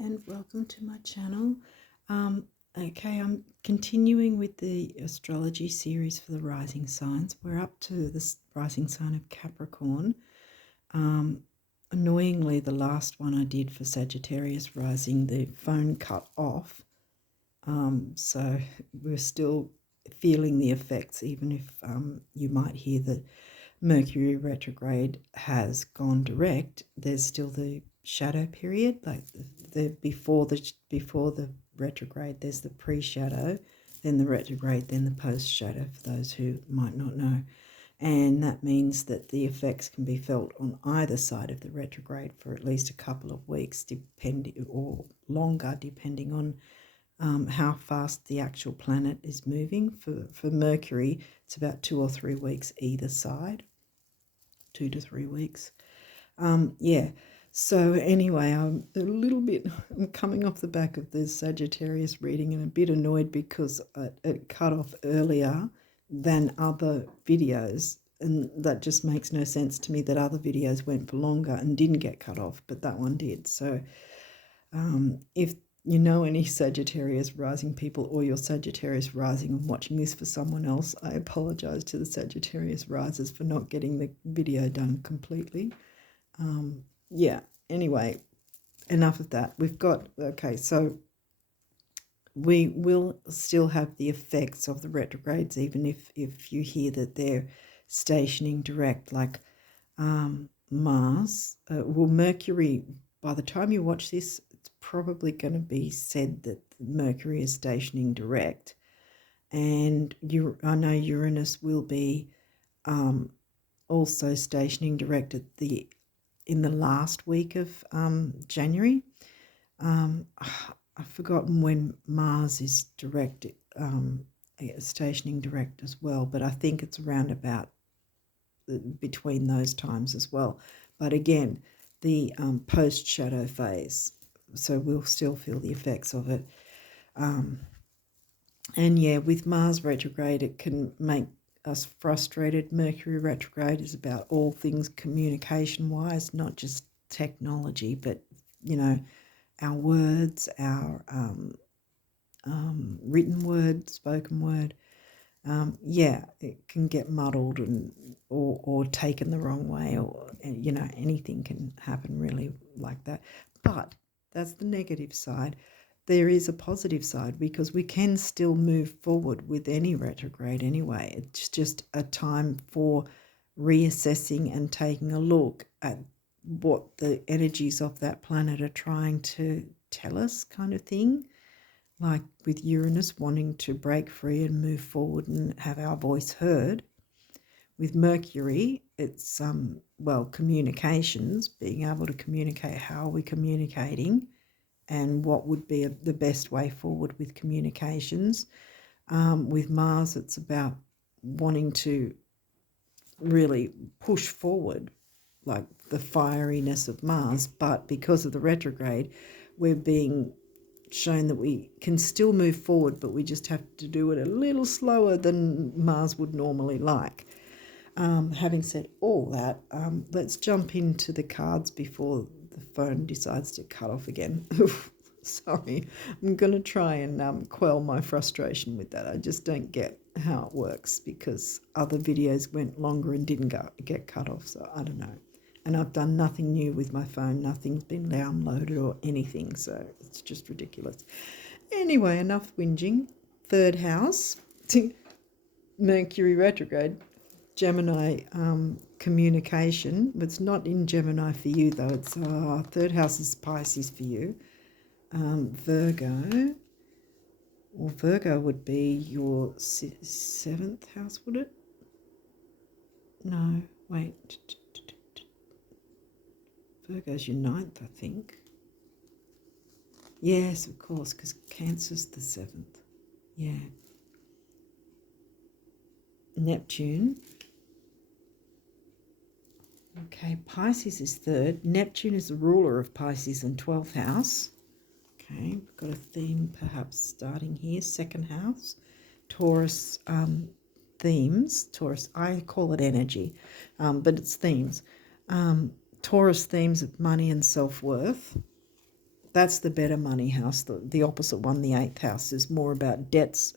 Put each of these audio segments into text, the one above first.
and welcome to my channel. Okay, I'm continuing with the astrology series for the rising signs. We're up to the rising sign of Capricorn. Annoyingly, the last one I did for Sagittarius rising, the phone cut off. So we're still feeling the effects, even if you might hear that Mercury retrograde has gone direct. There's still the shadow period, like the before the retrograde. There's the pre-shadow, then the retrograde, then the post-shadow, for those who might not know. And that means that the effects can be felt on either side of the retrograde for at least a couple of weeks, depending, or longer, depending on how fast the actual planet is moving. For Mercury, it's about 2 or 3 weeks either side, 2 to 3 weeks. Yeah. So anyway, I'm coming off the back of the Sagittarius reading and a bit annoyed because it cut off earlier than other videos, and that just makes no sense to me that other videos went for longer and didn't get cut off, but that one did. So if you know any Sagittarius rising people, or you're Sagittarius rising and watching this for someone else, I apologize to the Sagittarius risers for not getting the video done completely. Yeah, anyway, enough of that. Okay, so we will still have the effects of the retrogrades, even if you hear that they're stationing direct, like Mars. Mercury, by the time you watch this, it's probably going to be said that Mercury is stationing direct. And I know Uranus will be also stationing direct in the last week of January. I've forgotten when Mars is direct, stationing direct as well, but I think it's around about between those times as well. But again, the post-shadow phase, so we'll still feel the effects of it. And yeah, with Mars retrograde, it can make us frustrated. Mercury retrograde is about all things communication-wise, not just technology, but, you know, our words, our written word, spoken word. Yeah, it can get muddled or taken the wrong way, or, you know, anything can happen really like that. But that's the negative side. There is a positive side, because we can still move forward with any retrograde anyway. It's just a time for reassessing and taking a look at what the energies of that planet are trying to tell us, kind of thing. Like with Uranus wanting to break free and move forward and have our voice heard. With Mercury, it's communications, being able to communicate. How are we communicating, and what would be the best way forward with communications. With Mars, it's about wanting to really push forward, like the fieriness of Mars, but because of the retrograde, we're being shown that we can still move forward, but we just have to do it a little slower than Mars would normally like. Having said all that, let's jump into the cards before the phone decides to cut off again. Sorry, I'm going to try and quell my frustration with that. I just don't get how it works, because other videos went longer and didn't get cut off, so I don't know. And I've done nothing new with my phone. Nothing's been downloaded or anything, so it's just ridiculous. Anyway, enough whinging. Third house, Mercury retrograde. Gemini communication. It's not in Gemini for you, though. It's third house is Pisces for you. Virgo. Well, Virgo would be your 7th house, would it? No, wait. Virgo's your 9th, I think. Yes, of course, because Cancer's the 7th. Yeah. Neptune. Okay, Pisces is 3rd. Neptune is the ruler of Pisces in 12th house. Okay, we've got a theme perhaps starting here. 2nd house. Taurus themes. Taurus, I call it energy, but it's themes. Taurus themes of money and self-worth. That's the better money house. The opposite one, the 8th house, is more about debts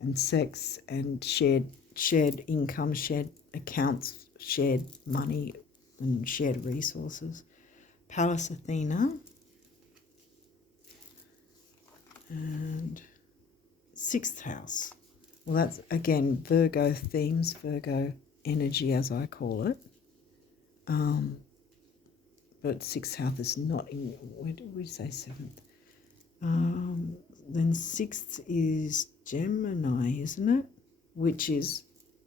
and sex and shared income, shared accounts, shared money and shared resources. Pallas Athena. And 6th house. Well, that's, again, Virgo themes, Virgo energy, as I call it. But 6th house is not in, where did we say 7th? Then 6th is Gemini, isn't it? Which is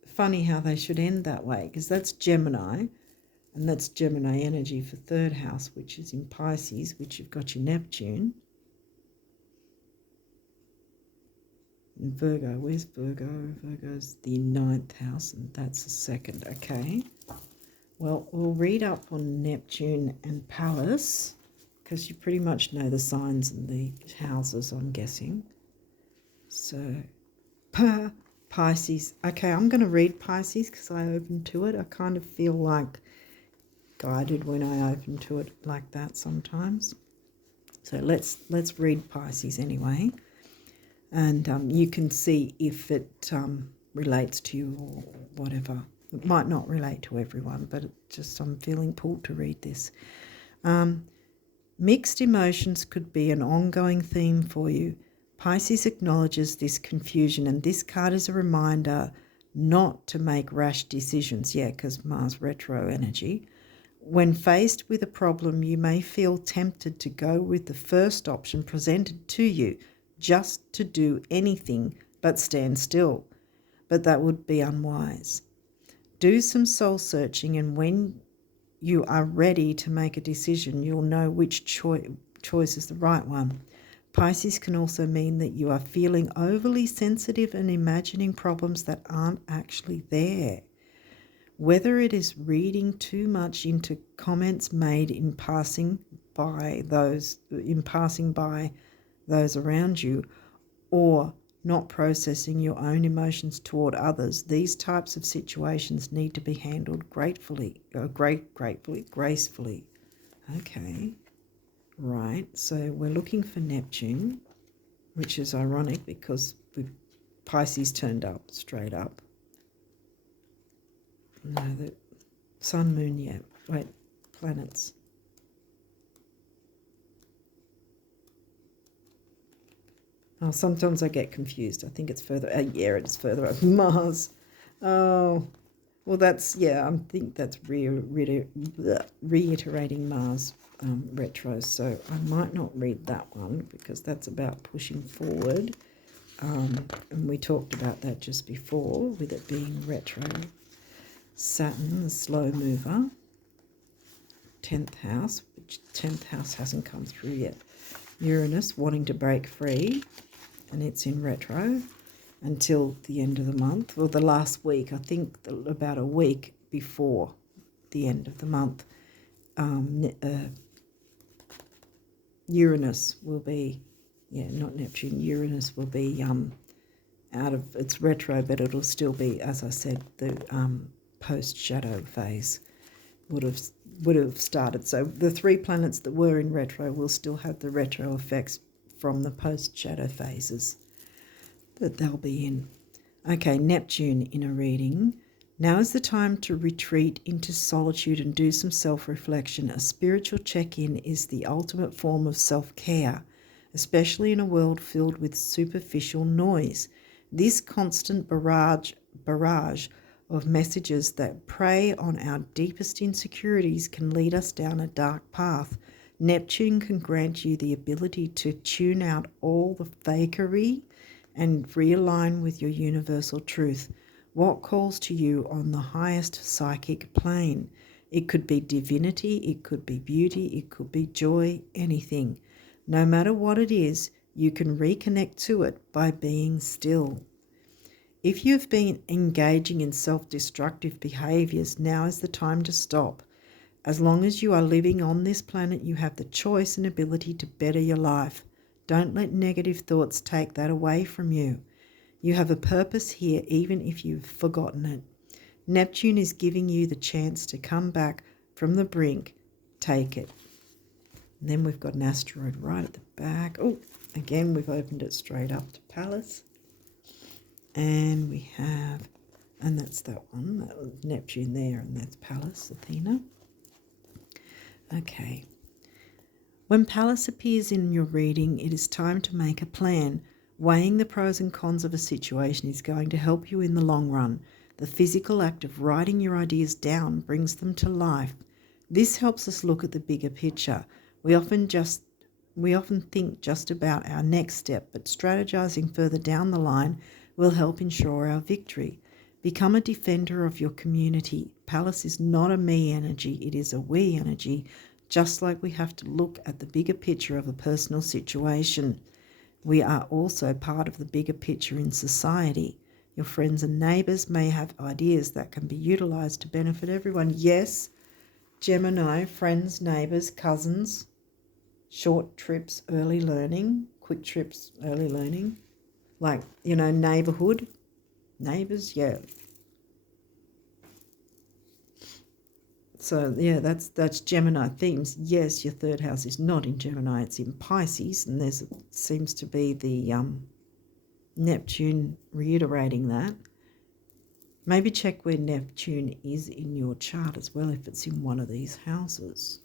funny how they should end that way, because that's Gemini, and that's Gemini energy for 3rd house, which is in Pisces, which you've got your Neptune. And Virgo, where's Virgo? Virgo's the 9th house, and that's the 2nd. Okay. Well, we'll read up on Neptune and Pallas, because you pretty much know the signs and the houses, I'm guessing. So, Pisces. Okay, I'm going to read Pisces because I open to it. I kind of feel like guided when I open to it like that sometimes. So let's read Pisces anyway. And you can see if it relates to you or whatever. It might not relate to everyone, but I'm feeling pulled to read this. Mixed emotions could be an ongoing theme for you. Pisces acknowledges this confusion, and this card is a reminder not to make rash decisions. Yeah, because Mars retro energy. When faced with a problem, you may feel tempted to go with the first option presented to you, just to do anything but stand still. But that would be unwise. Do some soul searching, and when you are ready to make a decision, you'll know which choice is the right one. Pisces can also mean that you are feeling overly sensitive and imagining problems that aren't actually there. Whether it is reading too much into comments made in passing by those around you, or not processing your own emotions toward others, these types of situations need to be handled gracefully. Okay, right, so we're looking for Neptune, which is ironic because Pisces turned up, straight up. No, the Sun, Moon, yeah, wait, planets. Oh, sometimes I get confused. I think it's further. Yeah, it's further up. Mars. Oh, well, that's, yeah. I think that's reiterating Mars retro. So I might not read that one because that's about pushing forward. And we talked about that just before with it being retro. Saturn, the slow mover. 10th house, which 10th house hasn't come through yet. Uranus wanting to break free. And it's in retro until the end of the month, or the last week, I think about a week before the end of the month. Uranus will be, not Neptune, Uranus will be out of its retro, but it'll still be, as I said, the post-shadow phase would have started. So the 3 planets that were in retro will still have the retro effects from the post-shadow phases that they'll be in. Okay, Neptune in a reading. Now is the time to retreat into solitude and do some self-reflection. A spiritual check-in is the ultimate form of self-care, especially in a world filled with superficial noise. This constant barrage of messages that prey on our deepest insecurities can lead us down a dark path. Neptune can grant you the ability to tune out all the fakery and realign with your universal truth. What calls to you on the highest psychic plane? It could be divinity, it could be beauty, it could be joy, anything. No matter what it is, you can reconnect to it by being still. If you've been engaging in self-destructive behaviors, now is the time to stop. As long as you are living on this planet, you have the choice and ability to better your life. Don't let negative thoughts take that away from you. You have a purpose here, even if you've forgotten it. Neptune is giving you the chance to come back from the brink. Take it. And then we've got an asteroid right at the back. Oh, again, we've opened it straight up to Pallas. And we have, and that's that one, that was Neptune there, and that's Pallas, Athena. Okay. When Pallas appears in your reading, it is time to make a plan. Weighing the pros and cons of a situation is going to help you in the long run. The physical act of writing your ideas down brings them to life. This helps us look at the bigger picture. We often think just about our next step, but strategizing further down the line will help ensure our victory. Become a defender of your community. Pallas is not a me energy, it is a we energy, just like we have to look at the bigger picture of a personal situation. We are also part of the bigger picture in society. Your friends and neighbours may have ideas that can be utilised to benefit everyone. Yes, Gemini, friends, neighbours, cousins, short trips, early learning, quick trips, early learning, like, neighbourhood, neighbours, yeah. So, yeah, that's Gemini themes. Yes, your third house is not in Gemini, it's in Pisces, and there seems to be the Neptune reiterating that. Maybe check where Neptune is in your chart as well, if it's in one of these houses.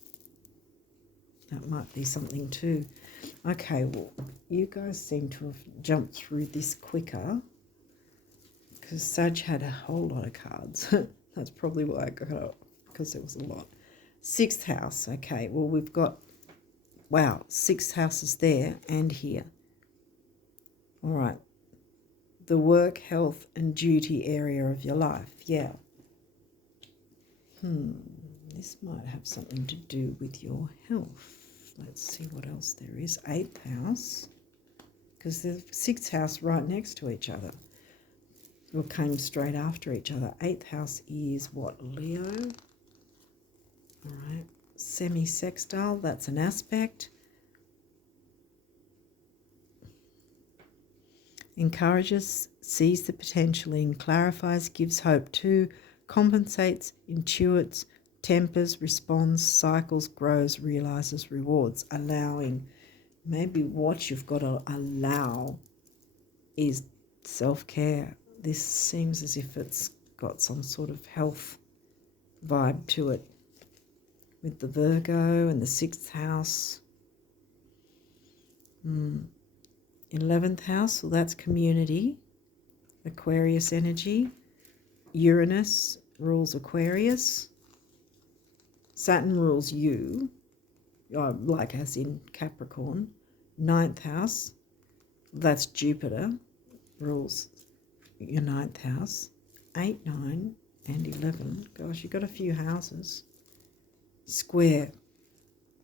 That might be something too. Okay, well, you guys seem to have jumped through this quicker because Sag had a whole lot of cards. That's probably why I got it, because there was a lot. 6th house, okay, well, we've got, wow, 6 houses there and here. All right. The work, health, and duty area of your life, yeah. This might have something to do with your health. Let's see what else there is. 8th house, because the 6th house right next to each other, or came straight after each other. 8th house is what, Leo? All right, semi-sextile, that's an aspect. Encourages, sees the potential in, clarifies, gives hope to, compensates, intuits, tempers, responds, cycles, grows, realizes, rewards, allowing. Maybe what you've got to allow is self-care. This seems as if it's got some sort of health vibe to it with the Virgo and the 6th house. 11th house, well, that's community, Aquarius energy. Uranus rules Aquarius. Saturn rules you, like as in Capricorn. 9th house, that's Jupiter, rules your 9th house. 8, 9, and 11. Gosh, you've got a few houses. Square.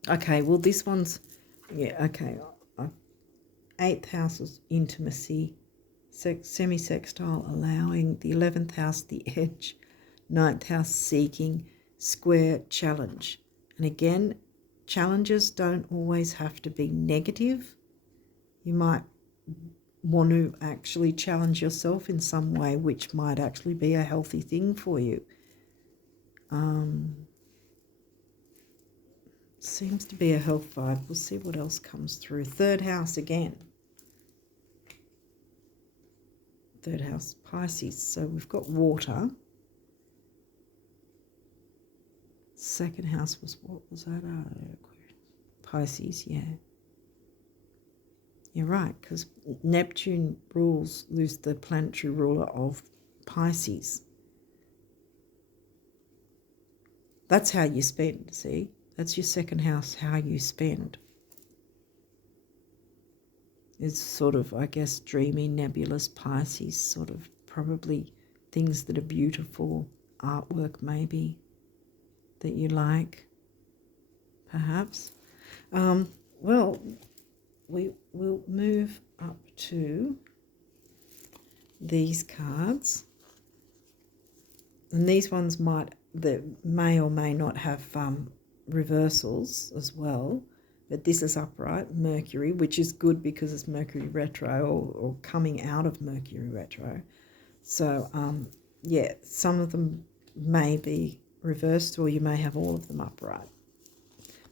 Okay, well, this one's, yeah, okay. 8th house is intimacy, semi-sextile, allowing. The 11th house, the edge. 9th house, seeking. Square, challenge. And again, challenges don't always have to be negative. You might want to actually challenge yourself in some way, which might actually be a healthy thing for you. Seems to be a health vibe. We'll see what else comes through. 3rd house again. 3rd house, Pisces. So we've got water. 2nd house was, what was that? Pisces, yeah. You're right, because Neptune rules the planetary ruler of Pisces. That's how you spend, see? That's your 2nd house, how you spend. It's sort of, I guess, dreamy, nebulous Pisces, sort of probably things that are beautiful, artwork maybe, that you like, perhaps. Well, we will move up to these cards. And these ones may or may not have reversals as well, but this is upright, Mercury, which is good because it's Mercury retro or coming out of Mercury retro. So, yeah, some of them may be reversed or you may have all of them upright.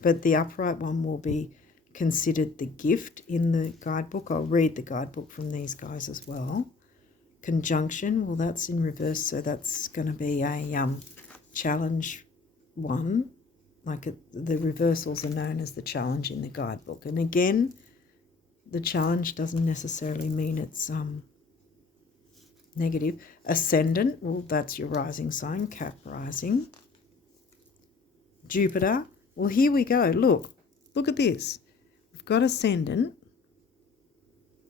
but the upright one will be considered the gift in the guidebook. I'll read the guidebook from these guys as well. Conjunction, well, that's in reverse, so that's going to be a challenge one. The reversals are known as the challenge in the guidebook. And again, the challenge doesn't necessarily mean it's negative. Ascendant, well, that's your rising sign, Cap rising. Jupiter, well, here we go. Look at this. We've got Ascendant,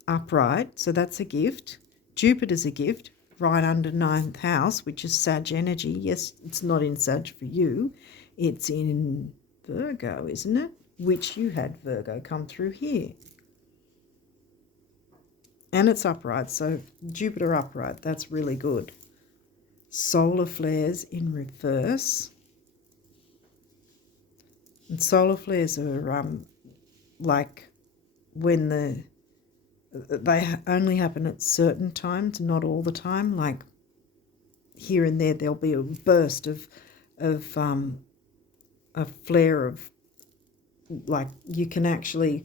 upright, so that's a gift. Jupiter's a gift, right under 9th house, which is Sag energy. Yes, it's not in Sag for you. It's in Virgo, isn't it? Which you had Virgo come through here. And it's upright, so Jupiter upright, that's really good. Solar flares in reverse. And solar flares are like when they only happen at certain times, not all the time. Like here and there'll be a burst of a flare of, like, you can actually,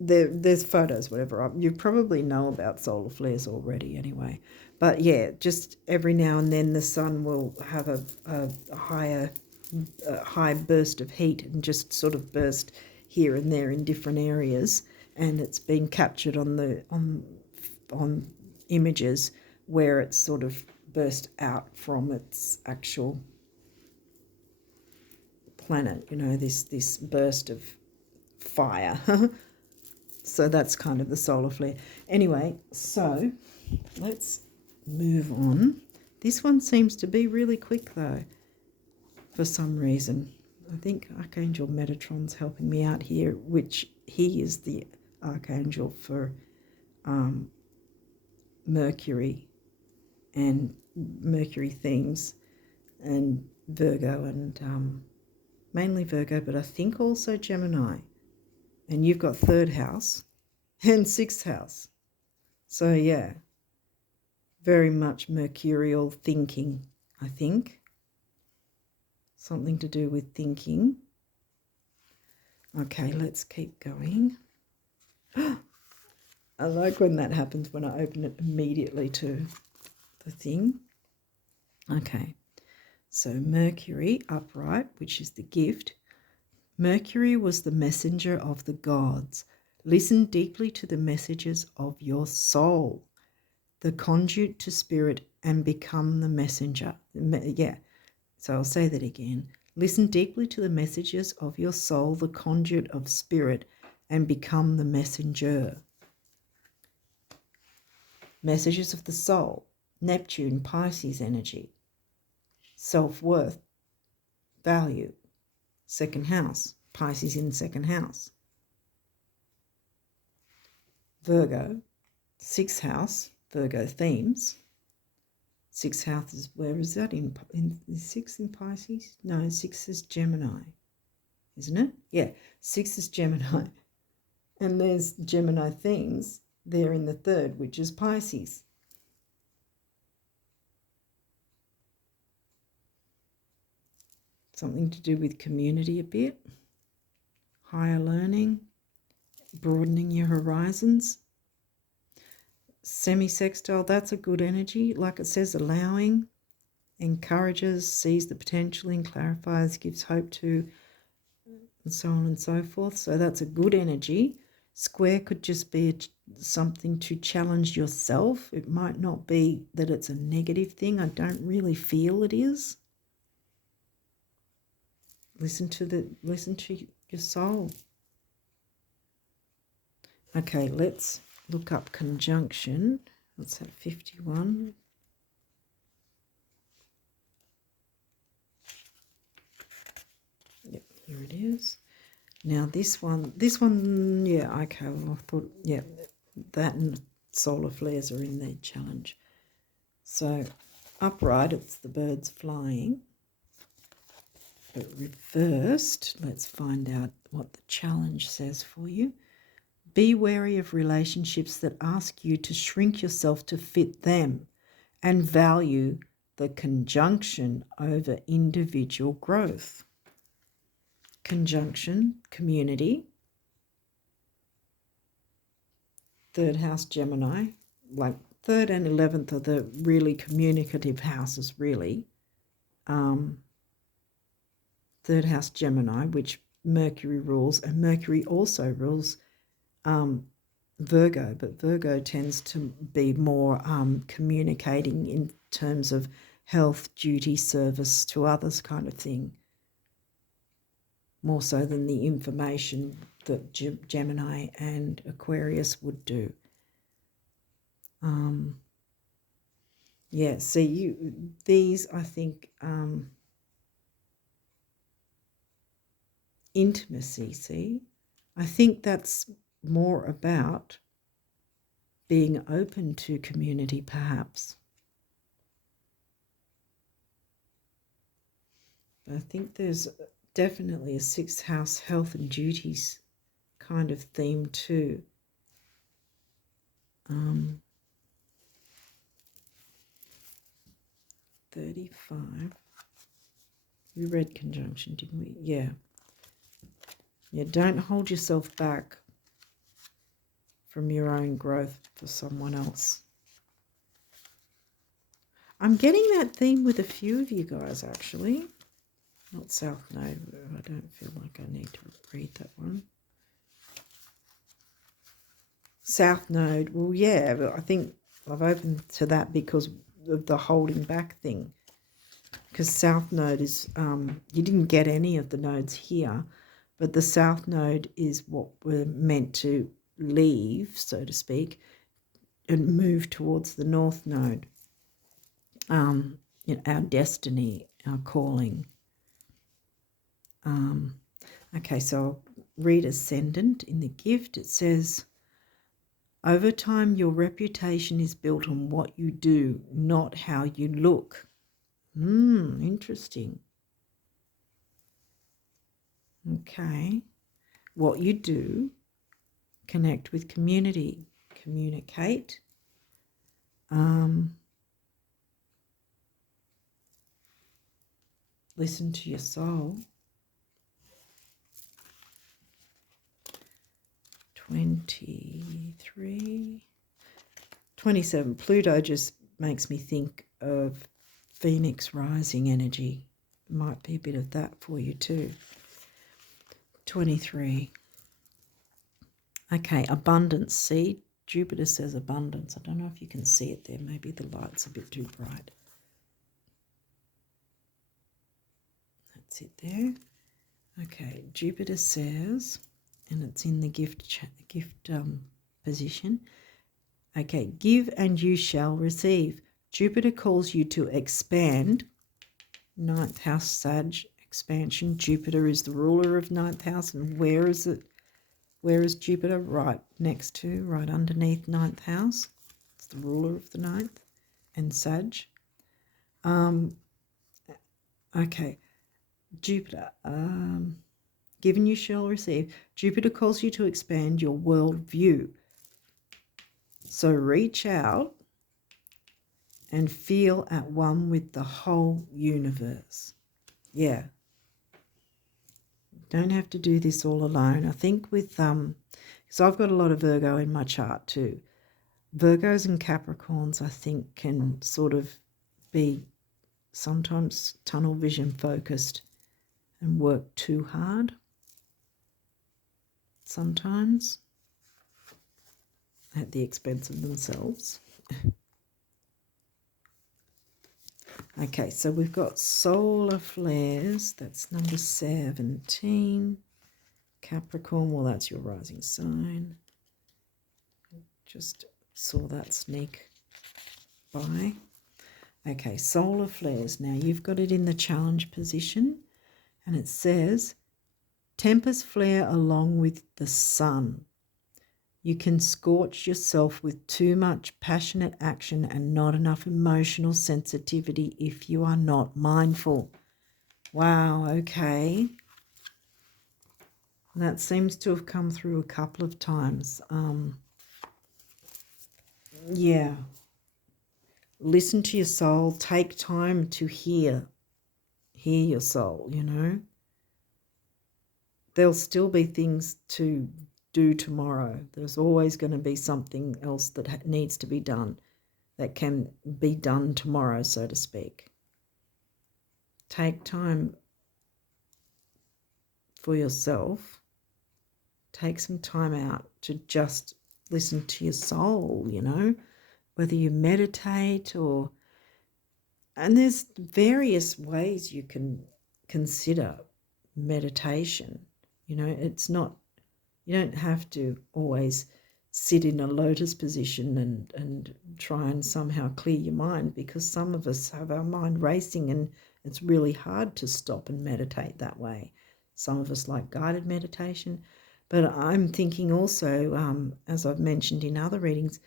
there's photos, whatever. You probably know about solar flares already anyway. But yeah, just every now and then the sun will have a high burst of heat and just sort of burst here and there in different areas, and it's been captured on images where it's sort of burst out from its actual planet, this burst of fire. So that's kind of the solar flare. Anyway, so let's move on. This one seems to be really quick though, for some reason. I think Archangel Metatron's helping me out here, which he is the archangel for Mercury and Mercury themes and Virgo and mainly Virgo, but I think also Gemini. And you've got 3rd house and 6th house. So yeah, very much mercurial thinking, I think. Something to do with thinking. Okay, let's keep going. I like when that happens, when I open it immediately to the thing. Okay, so Mercury upright, which is the gift. Mercury was the messenger of the gods. Listen deeply to the messages of your soul, the conduit to spirit, and become the messenger. Yeah, so I'll say that again. Listen deeply to the messages of your soul, the conduit of spirit, and become the messenger. Messages of the soul. Neptune, Pisces energy. Self-worth, value. 2nd house, Pisces in 2nd house. Virgo, 6th house, Virgo themes. 6th house is, where is that? In 6th in Pisces? No, 6th is Gemini, isn't it? Yeah, 6th is Gemini. And there's Gemini themes there in the 3rd, which is Pisces. Something to do with community a bit, higher learning, broadening your horizons. Semi-sextile, that's a good energy. Like it says, allowing, encourages, sees the potential in, clarifies, gives hope to, and so on and so forth. So that's a good energy. Square could just be something to challenge yourself. It might not be that it's a negative thing. I don't really feel it is. Listen to your soul. Okay, let's look up conjunction. What's that, 51? Yep, here it is. Now this one, yeah, okay, well, I thought, yeah, that and solar flares are in their challenge. So upright, it's the birds flying. But reversed, let's find out what the challenge says for you. Be wary of relationships that ask you to shrink yourself to fit them, and value the conjunction over individual growth. conjunction, community. Third house, Gemini. Like 3rd and 11th are the really communicative houses, really. 3rd house, Gemini, which Mercury rules, and Mercury also rules Virgo, but Virgo tends to be more communicating in terms of health, duty, service to others kind of thing, more so than the information that Gemini and Aquarius would do. Yeah, see, these, I think, intimacy, see? I think that's more about being open to community, perhaps. But I think there's definitely a 6th house health and duties kind of theme too. 35. We read conjunction, didn't we? Yeah. Yeah, don't hold yourself back from your own growth for someone else. I'm getting that theme with a few of you guys, actually. Not South Node. I don't feel like I need to read that one. South Node. Well, yeah, but I think I've opened to that because of the holding back thing. Because South Node is, you didn't get any of the nodes here, but the South Node is what we're meant to leave, so to speak, and move towards the North Node. You know, our destiny, our calling. Okay, so I'll read Ascendant in the gift. It says, over time, your reputation is built on what you do, not how you look. Interesting. Okay. What you do, connect with community, communicate. Listen to your soul. 23. 27. Pluto just makes me think of Phoenix rising energy. Might be a bit of that for you too. 23. Okay, abundance. See, Jupiter says abundance. I don't know if you can see it there. Maybe the light's a bit too bright. That's it there. Okay, Jupiter says, and it's in the gift position. Okay, give and you shall receive. Jupiter calls you to expand. 9th house, Sag, expansion. Jupiter is the ruler of 9th house. And where is it? Where is Jupiter? Right next to, right underneath 9th house. It's the ruler of the 9th. And Sag. Okay, Jupiter. Given you shall receive. Jupiter calls you to expand your world view. So reach out and feel at one with the whole universe. Yeah. Don't have to do this all alone. I think with, because I've got a lot of Virgo in my chart too. Virgos and Capricorns, I think, can sort of be sometimes tunnel vision focused and work too hard. Sometimes at the expense of themselves. Okay, so we've got solar flares. That's number 17. Capricorn, well, that's your rising sign. Just saw that sneak by. Okay, solar flares. Now, you've got it in the challenge position, and it says, tempest flare along with the sun. You can scorch yourself with too much passionate action and not enough emotional sensitivity if you are not mindful. Wow, okay. That seems to have come through a couple of times. Yeah. Listen to your soul. Take time to hear your soul, you know. there'll still be things to do tomorrow. There's always going to be something else that needs to be done, that can be done tomorrow, so to speak. Take time for yourself. Take some time out to just listen to your soul, you know, whether you meditate or... And there's various ways you can consider meditation. You know, it's not... You don't have to always sit in a lotus position and try and somehow clear your mind, because some of us have our mind racing and it's really hard to stop and meditate that way. Some of us like guided meditation. But I'm thinking also, as I've mentioned in other readings,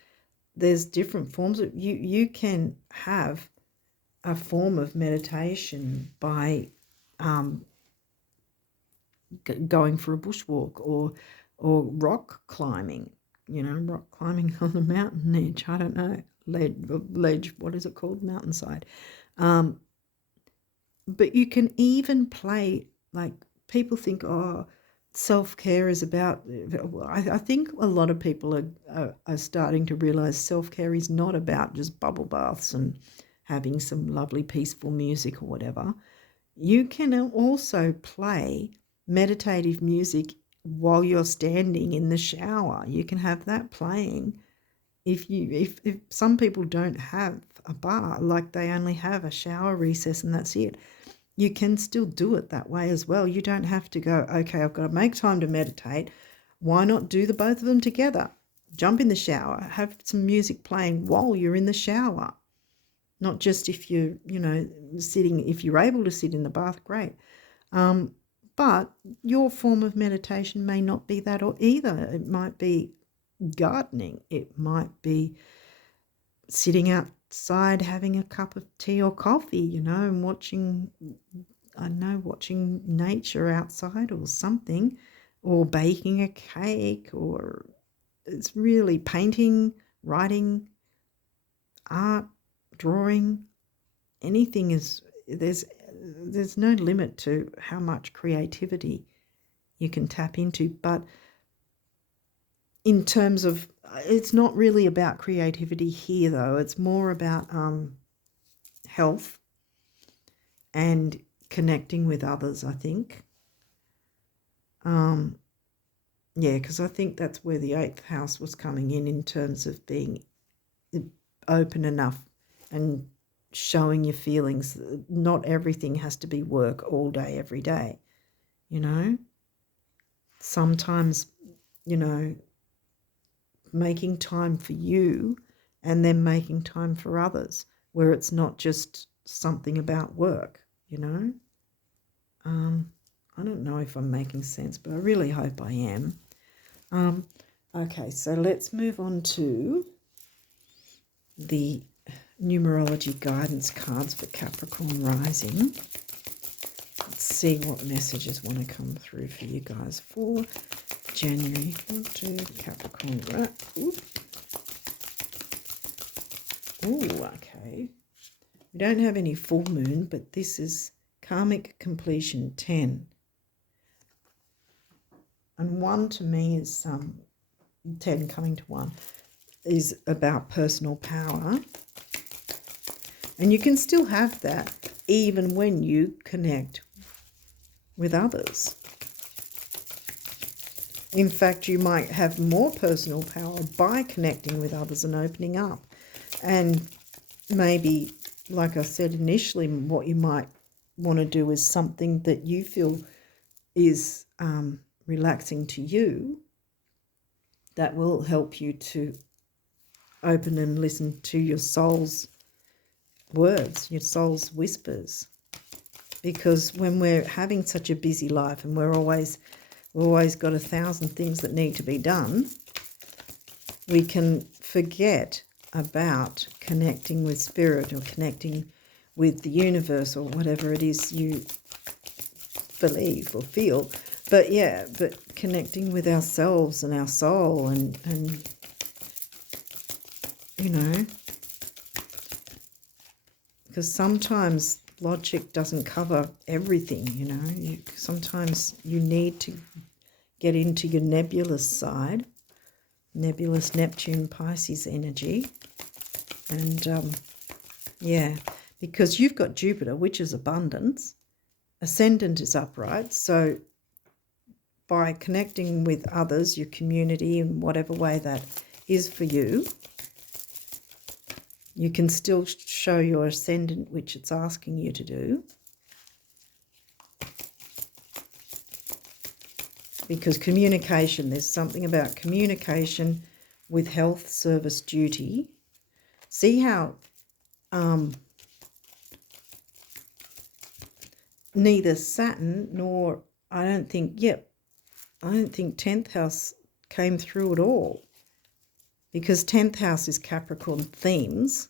there's different forms of... You can have a form of meditation by going for a bushwalk or rock climbing, you know, rock climbing on the mountain edge. I don't know, ledge, what is it called? Mountainside. But you can even play, like, people think, oh, self-care is about... I think a lot of people are starting to realise self-care is not about just bubble baths and having some lovely peaceful music or whatever. You can also play meditative music while you're standing in the shower. You can have that playing. If some people don't have a bar, like they only have a shower recess and that's it, you can still do it that way as well. You don't have to go, okay, I've got to make time to meditate. Why not do the both of them together? Jump in the shower, have some music playing while you're in the shower. Not just if you're, you know, sitting... If you're able to sit in the bath, great. But your form of meditation may not be that or either. It might be gardening. It might be sitting outside having a cup of tea or coffee, you know, and watching nature outside or something, or baking a cake, or it's really painting, writing, art, drawing. Anything is... There's no limit to how much creativity you can tap into. But in terms of... It's not really about creativity here, though. It's more about health and connecting with others, I think. Yeah, because I think that's where the 8th house was coming in terms of being open enough and showing your feelings. Not everything has to be work all day, every day, you know. Sometimes, you know, making time for you and then making time for others, where it's not just something about work, you know. I don't know if I'm making sense, but I really hope I am. Okay, so let's move on to the numerology guidance cards for Capricorn rising. Let's see what messages want to come through for you guys for January. Capricorn, right? Ooh, okay. We don't have any full moon, but this is karmic completion 10. And 1 to me is 10 coming to 1 is about personal power. And you can still have that even when you connect with others. In fact, you might have more personal power by connecting with others and opening up. And maybe, like I said initially, what you might want to do is something that you feel is relaxing to you, that will help you to open and listen to your soul's words, your soul's whispers. Because when we're having such a busy life and we've always got 1,000 things that need to be done, we can forget about connecting with spirit or connecting with the universe or whatever it is you believe or feel. But yeah, but connecting with ourselves and our soul and you know, because sometimes logic doesn't cover everything, you know. Sometimes you need to get into your nebulous side, nebulous Neptune Pisces energy. And yeah, because you've got Jupiter, which is abundance. Ascendant is upright. So by connecting with others, your community, in whatever way that is for you, you can still show your ascendant, which it's asking you to do. Because communication, there's something about communication with health, service, duty. See how neither Saturn nor, I don't think 10th house came through at all. Because 10th house is Capricorn themes.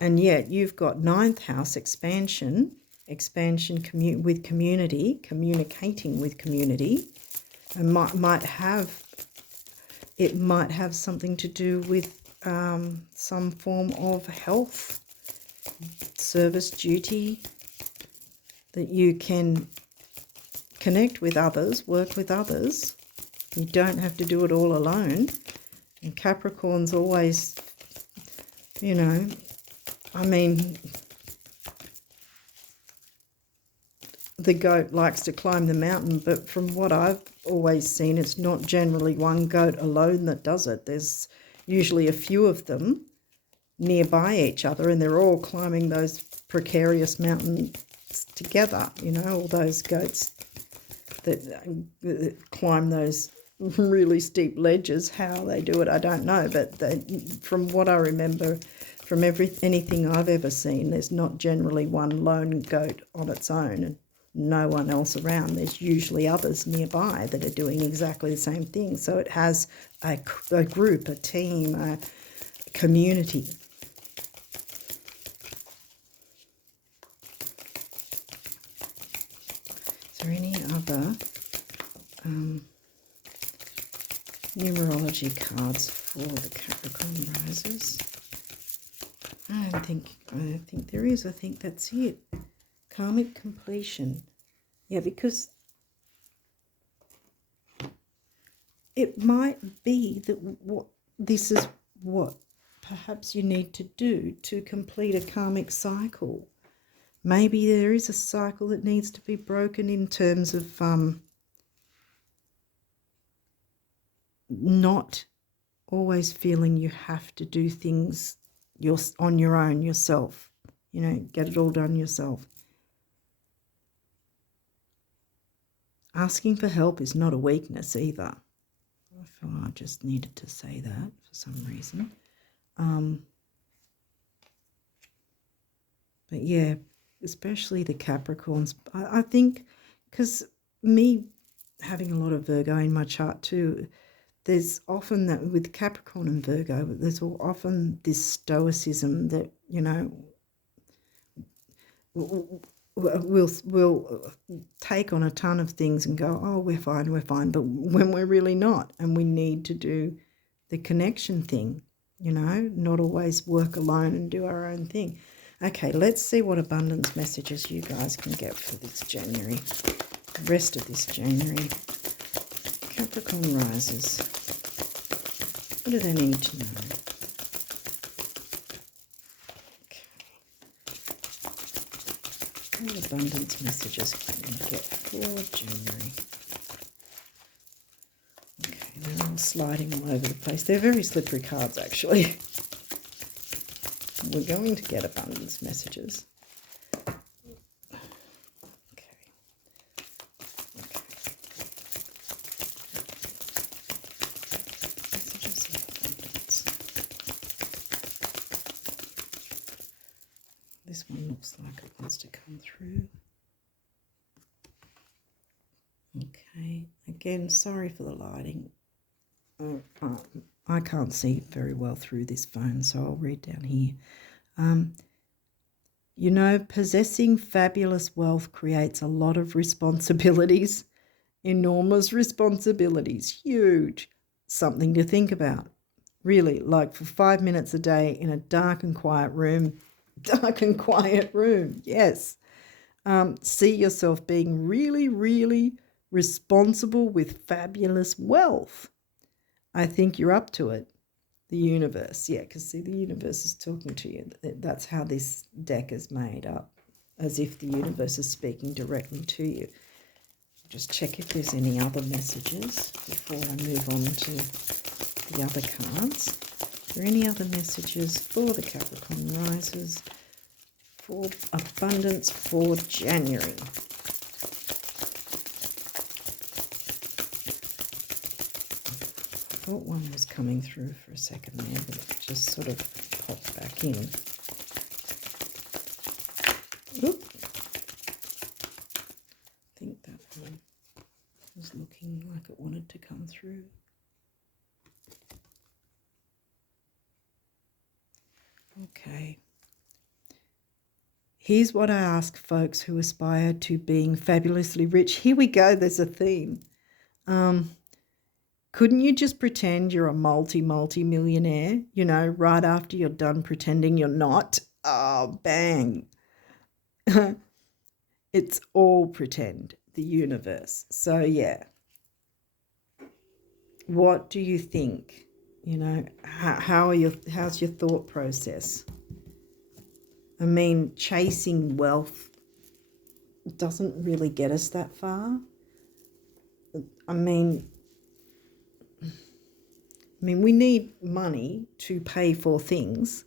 And yet you've got 9th house expansion with community, communicating with community. And it might have something to do with some form of health, service, duty, that you can connect with others, work with others. You don't have to do it all alone. And Capricorn's always, you know, I mean, the goat likes to climb the mountain, but from what I've always seen, it's not generally one goat alone that does it. There's usually a few of them nearby each other, and they're all climbing those precarious mountains together, you know, all those goats that climb those really steep ledges. How they do it, I don't know, but from what I remember from anything I've ever seen, there's not generally one lone goat on its own and no one else around. There's usually others nearby that are doing exactly the same thing. So it has a group, a team, a community. Is there any other numerology cards for the Capricorn risers? I think there is. I think that's it. Karmic completion. Yeah, because it might be that this is what perhaps you need to do to complete a karmic cycle. Maybe there is a cycle that needs to be broken in terms of not always feeling you have to do things on your own, yourself. You know, get it all done yourself. Asking for help is not a weakness either. I feel I just needed to say that for some reason. But yeah, especially the Capricorns. I think because me having a lot of Virgo in my chart too, there's often that with Capricorn and Virgo, there's often this stoicism that, you know, we'll take on a ton of things and go, oh, we're fine, but when we're really not, and we need to do the connection thing, you know, not always work alone and do our own thing. Okay, let's see what abundance messages you guys can get for this January, the rest of this January. Capricorn risers, what do they need to know? What abundance messages can you get for January? Okay, they're all sliding all over the place. They're very slippery cards, actually. We're going to get abundance messages. This one looks like it wants to come through. Okay, again, sorry for the lighting. I can't see very well through this phone, so I'll read down here. You know, possessing fabulous wealth creates a lot of responsibilities, enormous responsibilities, huge, something to think about. Really, like for 5 minutes a day in a dark and quiet room, Dark and quiet room. Yes. See yourself being really, really responsible with fabulous wealth. I think you're up to it. The universe. Yeah, because see, the universe is talking to you. That's how this deck is made up, as if the universe is speaking directly to you. Just check if there's any other messages before I move on to the other cards. Are there any other messages for the Capricorn risers for abundance for January? I thought one was coming through for a second there, but it just sort of popped back in. Oop. I think that one was looking like it wanted to come through. Okay. Here's what I ask folks who aspire to being fabulously rich. Here we go. There's a theme. Couldn't you just pretend you're a multi-millionaire, you know, right after you're done pretending you're not? Oh, bang. It's all pretend, the universe. So, yeah. What do you think? You know, how's your thought process? I mean, chasing wealth doesn't really get us that far. I mean, we need money to pay for things.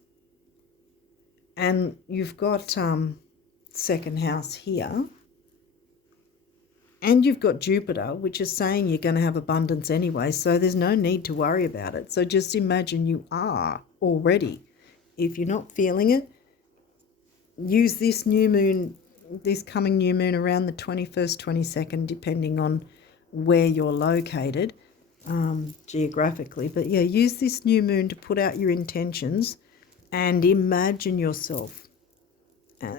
And you've got second house here. And you've got Jupiter, which is saying you're going to have abundance anyway. So there's no need to worry about it. So just imagine you are already. If you're not feeling it, use this new moon, this coming new moon around the 21st, 22nd, depending on where you're located geographically. But yeah, use this new moon to put out your intentions and imagine yourself,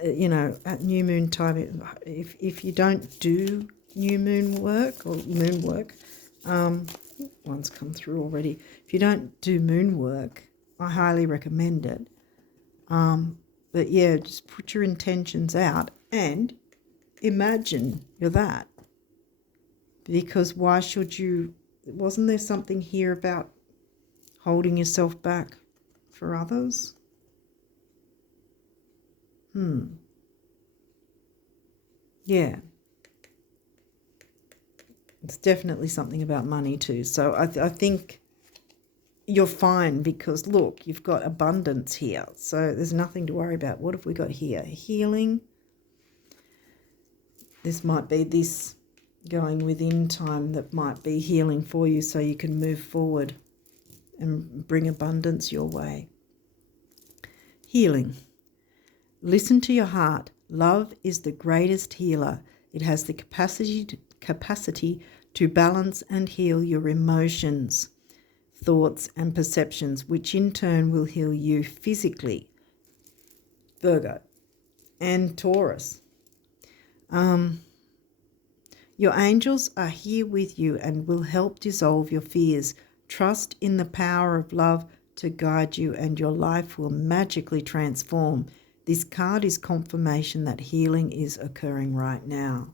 you know, at new moon time. If you don't do new moon work or moon work, one's come through already. If you don't do moon work, I highly recommend it. But yeah, just put your intentions out and imagine you're that. Because why should you? Wasn't there something here about holding yourself back for others? Yeah. It's definitely something about money too. So I think you're fine because, look, you've got abundance here. So there's nothing to worry about. What have we got here? Healing. This might be this going within time that might be healing for you so you can move forward and bring abundance your way. Healing. Listen to your heart. Love is the greatest healer. It has the capacity to balance and heal your emotions, thoughts and perceptions, which in turn will heal you physically. Virgo and Taurus. Your angels are here with you and will help dissolve your fears. Trust in the power of love to guide you and your life will magically transform. This card is confirmation that healing is occurring right now.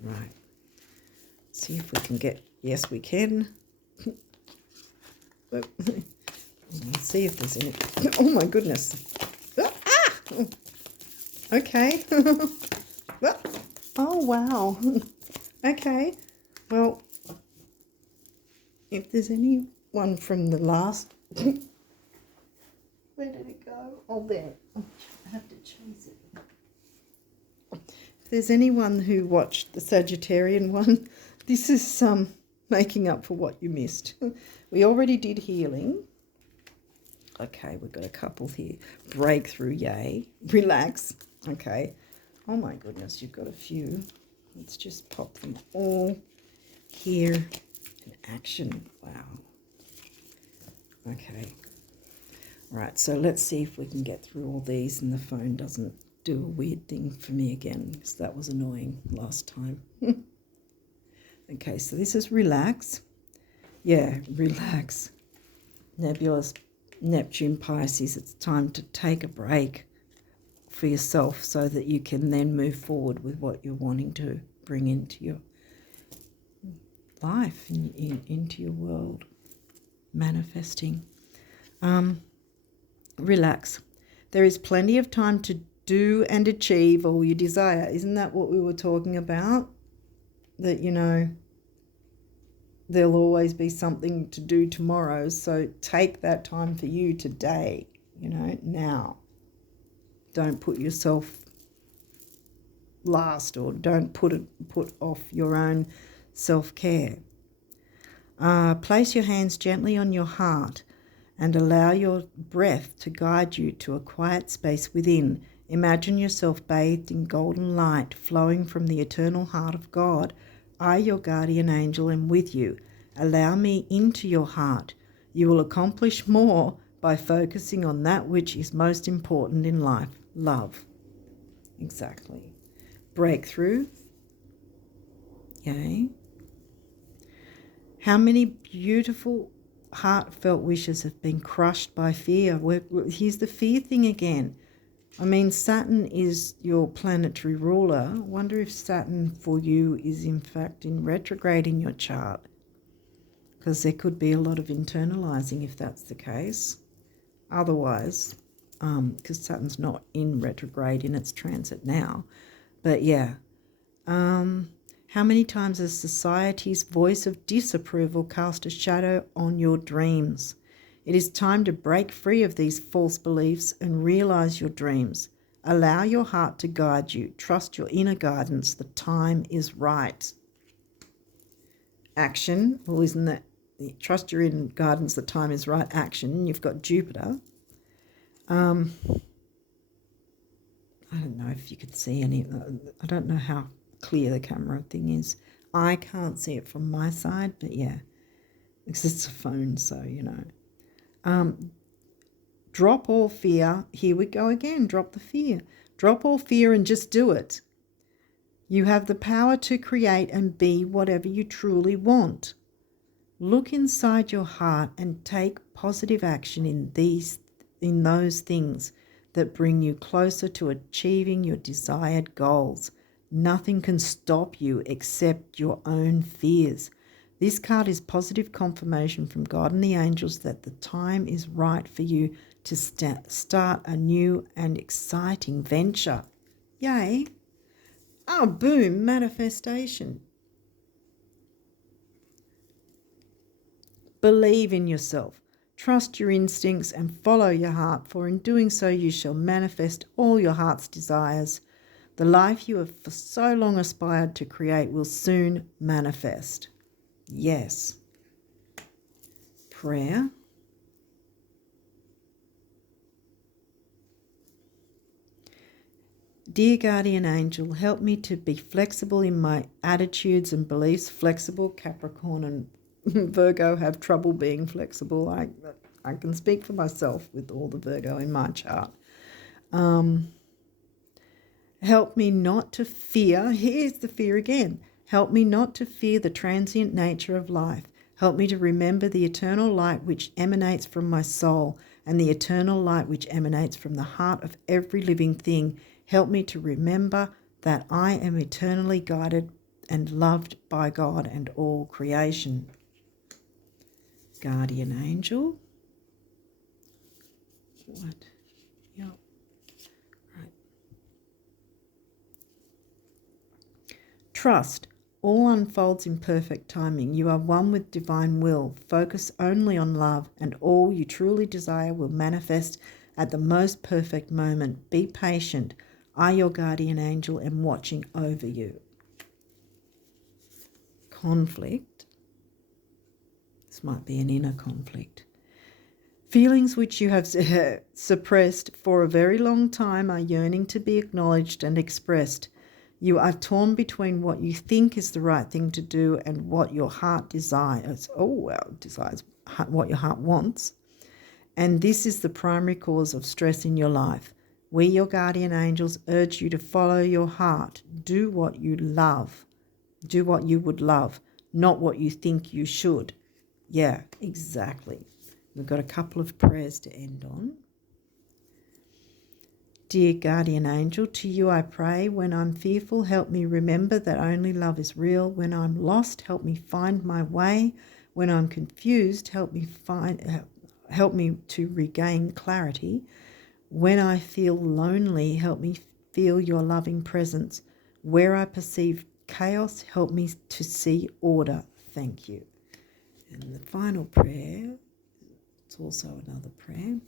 Right. See if we can get, yes we can. Let's see if there's any, oh my goodness. Okay. Oh wow. Okay. Well, if there's anyone from the last, where did it go? Oh, there. I have to chase it. If there's anyone who watched the Sagittarian one, this is making up for what you missed. We already did healing. Okay, we've got a couple here. Breakthrough, yay. Relax. Okay. Oh my goodness, you've got a few. Let's just pop them all here in action. Wow. Okay. All right, so let's see if we can get through all these and the phone doesn't do a weird thing for me again, because that was annoying last time. Okay, so this is relax. Yeah, relax. Nebulous Neptune Pisces, it's time to take a break. for yourself so that you can then move forward with what you're wanting to bring into your life, into your world, manifesting. Relax. There is plenty of time to do and achieve all you desire. Isn't that what we were talking about? That, you know, there'll always be something to do tomorrow. So take that time for you today, you know, now. Don't put yourself last, or don't put off your own self-care. Place your hands gently on your heart and allow your breath to guide you to a quiet space within. Imagine yourself bathed in golden light flowing from the eternal heart of God. I, your guardian angel, am with you. Allow me into your heart. You will accomplish more by focusing on that which is most important in life, love. Exactly. Breakthrough. Yay. How many beautiful, heartfelt wishes have been crushed by fear? Here's the fear thing again. I mean, Saturn is your planetary ruler. I wonder if Saturn for you is in fact in retrograde in your chart, because there could be a lot of internalizing if that's the case. Otherwise, because Saturn's not in retrograde in its transit now. But yeah, how many times has society's voice of disapproval cast a shadow on your dreams? It is time to break free of these false beliefs and realize your dreams. Allow your heart to guide you. Trust your inner guidance. The time is right. Action. Well, isn't that, trust your inner guidance, the time is right. Action. You've got Jupiter. I don't know if you could see any. I don't know how clear the camera thing is. I can't see it from my side, but yeah, because it's a phone, so you know. Drop all fear. Here we go again. Drop the fear. Drop all fear and just do it. You have the power to create and be whatever you truly want. Look inside your heart and take positive action in those things that bring you closer to achieving your desired goals. Nothing can stop you except your own fears. This card is positive confirmation from God and the angels that the time is right for you to start a new and exciting venture. Yay. Oh, boom, manifestation. Believe in yourself. Trust your instincts and follow your heart, for in doing so you shall manifest all your heart's desires. The life you have for so long aspired to create will soon manifest. Yes. Prayer. Dear guardian angel, help me to be flexible in my attitudes and beliefs. Flexible. Capricorn and Virgo have trouble being flexible. I can speak for myself with all the Virgo in my chart. Help me not to fear. Here's the fear again. Help me not to fear the transient nature of life. Help me to remember the eternal light which emanates from my soul and the eternal light which emanates from the heart of every living thing. Help me to remember that I am eternally guided and loved by God and all creation. Guardian angel. What? Yep. Right. Trust. All unfolds in perfect timing. You are one with divine will. Focus only on love, and all you truly desire will manifest at the most perfect moment. Be patient. I, your guardian angel, am watching over you. Conflict. This might be an inner conflict. Feelings which you have suppressed for a very long time are yearning to be acknowledged and expressed. You are torn between what you think is the right thing to do and what your heart desires. Desires what your heart wants. And this is the primary cause of stress in your life. We, your guardian angels, urge you to follow your heart. Do what you love. Do what you would love, not what you think you should. Yeah, exactly. We've got a couple of prayers to end on. Dear guardian angel, to you I pray. When I'm fearful, help me remember that only love is real. When I'm lost, help me find my way. When I'm confused, help me to regain clarity. When I feel lonely, help me feel your loving presence. Where I perceive chaos, help me to see order. Thank you. And the final prayer, it's also another prayer.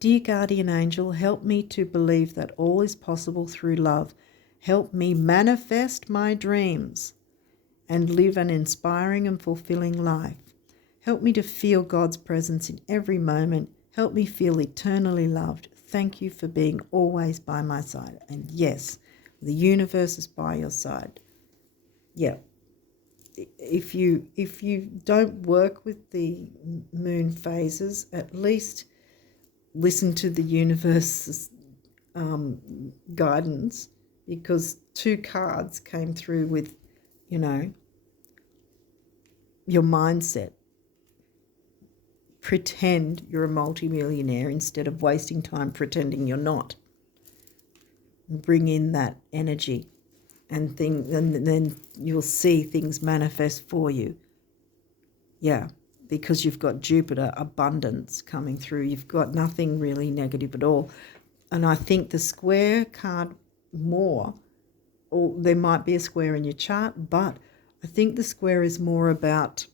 Dear guardian angel, help me to believe that all is possible through love. Help me manifest my dreams and live an inspiring and fulfilling life. Help me to feel God's presence in every moment. Help me feel eternally loved. Thank you for being always by my side. And yes, the universe is by your side. Yeah. If you don't work with the moon phases, at least listen to the universe's guidance, because 2 cards came through with, your mindset. Pretend you're a multimillionaire instead of wasting time pretending you're not. Bring in that energy and then you'll see things manifest for you. Yeah. Because you've got Jupiter, abundance coming through. You've got nothing really negative at all. And I think the square card more, or there might be a square in your chart, but I think the square is more about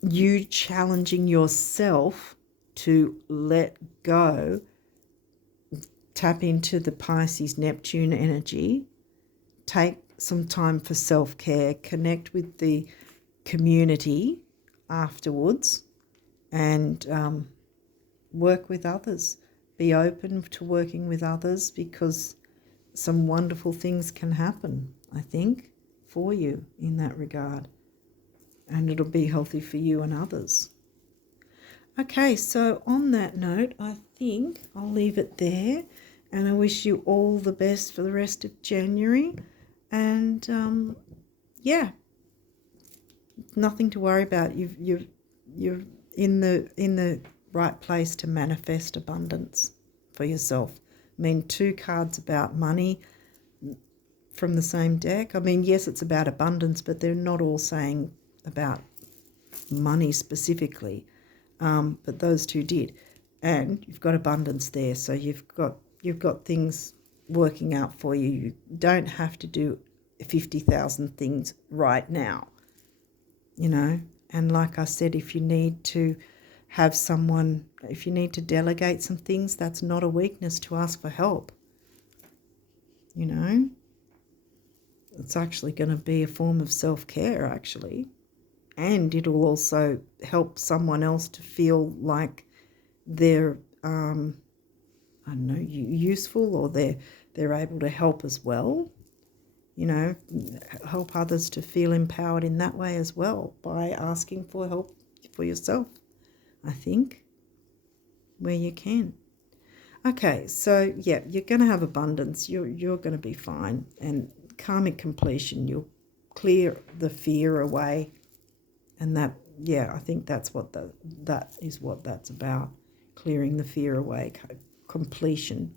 you challenging yourself to let go, tap into the Pisces Neptune energy, take some time for self-care, connect with the community afterwards, and work with others. Be open to working with others, because some wonderful things can happen, I think, for you in that regard. And it'll be healthy for you and others. Okay, so on that note, I think I'll leave it there. And I wish you all the best for the rest of January. And yeah, nothing to worry about. You're in the right place to manifest abundance for yourself. I mean, 2 cards about money from the same deck. I mean, yes, it's about abundance, but they're not all saying about money specifically. But those 2 did, and you've got abundance there. So you've got things working out for you. You don't have to do 50,000 things right now. And like I said, if you need to have someone, if you need to delegate some things, that's not a weakness to ask for help. It's actually going to be a form of self-care, actually. And it'll also help someone else to feel like they're, useful, or they're able to help as well. Help others to feel empowered in that way as well, by asking for help for yourself, I think, where you can. Okay, so yeah, you're going to have abundance. You're going to be fine. And karmic completion, you'll clear the fear away. And that, yeah, I think that is what that's about, clearing the fear away, completion.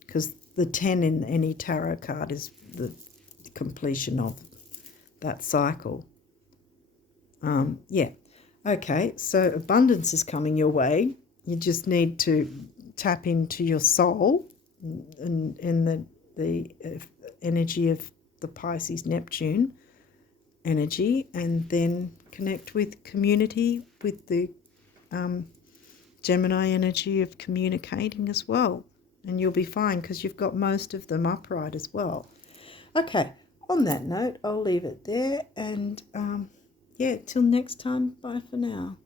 Because the 10 in any tarot card is the completion of that cycle. Yeah. Okay, so abundance is coming your way. You just need to tap into your soul and the energy of the Pisces Neptune energy, and then connect with community, with the Gemini energy of communicating as well. And you'll be fine, because you've got most of them upright as well. Okay, on that note, I'll leave it there. And yeah, till next time, bye for now.